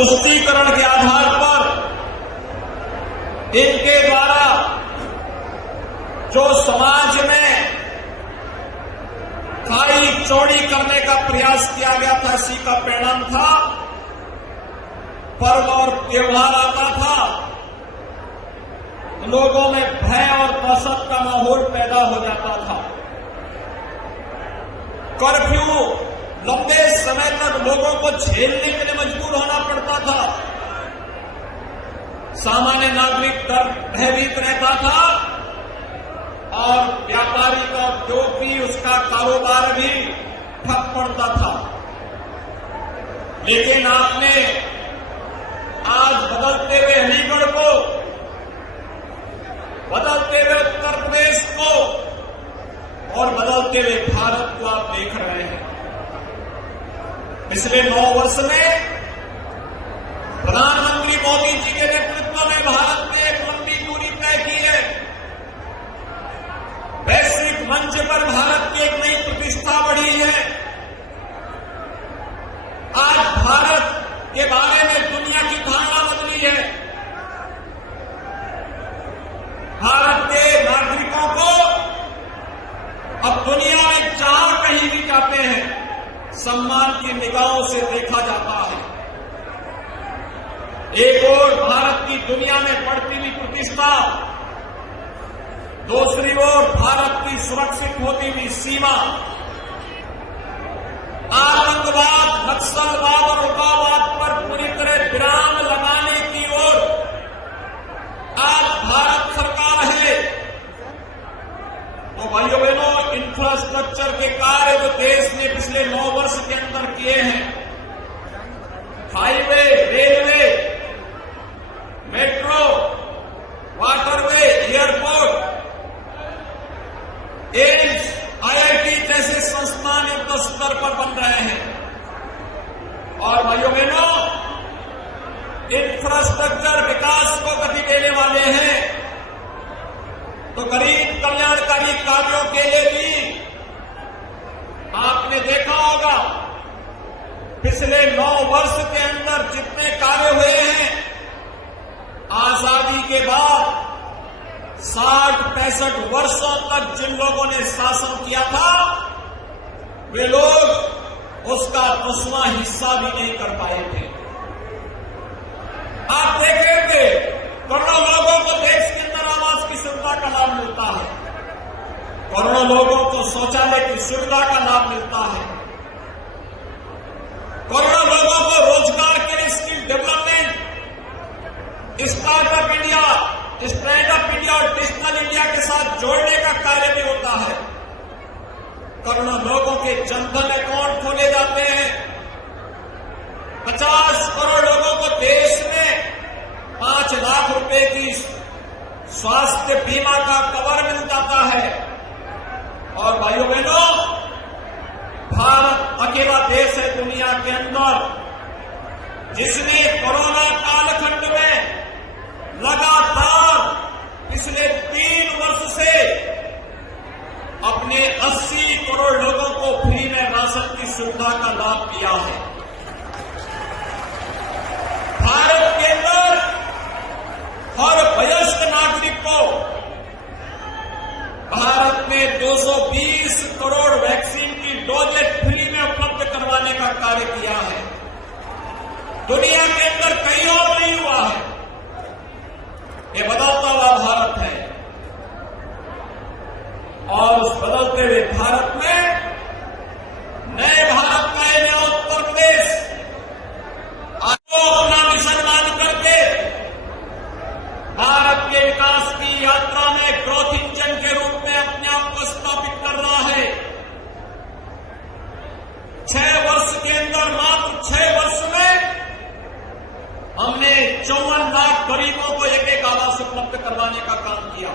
तुष्टीकरण के आधार पर इनके द्वारा जो समाज में खाई चौड़ी करने का प्रयास किया गया था, इसी का परिणाम था। पर्व और त्योहार आता था, लोगों में भय और दहशत का माहौल पैदा हो जाता था। कर्फ्यू लंबे समय तक लोगों को झेलने के लिए मजबूर होना पड़ता था। सामान्य नागरिक भयभीत रहता था और व्यापारी का उद्योग भी, उसका कारोबार भी ठप पड़ता था। लेकिन आपने आज बदलते हुए अलीगढ़ को, बदलते हुए उत्तर प्रदेश को और बदलते हुए भारत को आप देख रहे हैं। पिछले 9 वर्ष में प्रधानमंत्री मोदी जी के नेतृत्व में भारत ने एक लंबी दूरी तय की है। वैश्विक मंच पर भारत की एक नई प्रतिष्ठा बढ़ी है। आज भारत के बारे में दुनिया की धारणा बदली है। भारत के नागरिकों को अब दुनिया में जहां कहीं भी जाते हैं, सम्मान की निगाहों से देखा जाता है। एक ओर भारत की दुनिया में बढ़ती हुई प्रतिष्ठा, दूसरी ओर भारत की सुरक्षित होती हुई सीमा। आतंकवाद, नक्सलवाद और उग्रवाद पर पूरी तरह विराम लगाने की ओर आज भारत सरकार है। तो भाइयों बहनों, इंफ्रास्ट्रक्चर के कार्य जो देश ने पिछले 9 वर्ष के अंदर किए हैं, highway, railway, metro, waterway, airport, AIIMS, IIT जैसे संस्थान युद्ध स्तर पर बन रहे हैं। और भाइयों बहनों, इंफ्रास्ट्रक्चर विकास को गति देने वाले हैं तो गरीब कल्याणकारी कार्यों के लिए भी आपने देखा होगा पिछले 9 वर्ष के अंदर जितने कार्य हुए हैं, आजादी के बाद 60-65 वर्षों तक जिन लोगों ने शासन किया था, वे लोग उसका 10वां हिस्सा भी नहीं कर पाए थे। आप देखेंगे करोड़ों लोगों को देश के अंदर आवास की सुविधा का लाभ मिलता है, करोड़ों लोगों को शौचालय की सुविधा का लाभ मिलता है, करोड़ों लोगों को रोजगार के लिए skill development, startup India, stand up India और डिजिटल इंडिया के साथ जोड़ने का कार्य भी होता है। करोड़ों लोगों के जनधन अकाउंट खोले जाते हैं। 50 करोड़ लोगों को देश में 5 लाख रुपए की स्वास्थ्य बीमा का कवर मिल जाता है। और भाइयों बहनों, भारत अकेला देश है दुनिया के अंदर जिसने कोरोना कालखंड में लगातार पिछले 3 वर्ष से अपने 80 करोड़ लोगों को फ्री में राशन की सुविधा का लाभ दिया है। भारत के अंदर हर वयस्क नागरिक को भारत ने 220 करोड़ वैक्सीन की डोजेज फ्री में उपलब्ध करवाने का कार्य किया है। दुनिया के अंदर कहीं और नहीं हुआ है। ये बदलता हुआ भारत है और उस बदलते हुए भारत में नए भारत का ये नया उत्तर प्रदेश अपना मिशन मान करके भारत के विकास की यात्रा में ग्रोथ इंजन के रूप में अपने आप को स्थापित कर रहा है। 6 वर्ष के अंदर, मात्र 6 वर्ष में हमने 54 लाख गरीबों को एक आवास उपलब्ध करवाने का काम किया।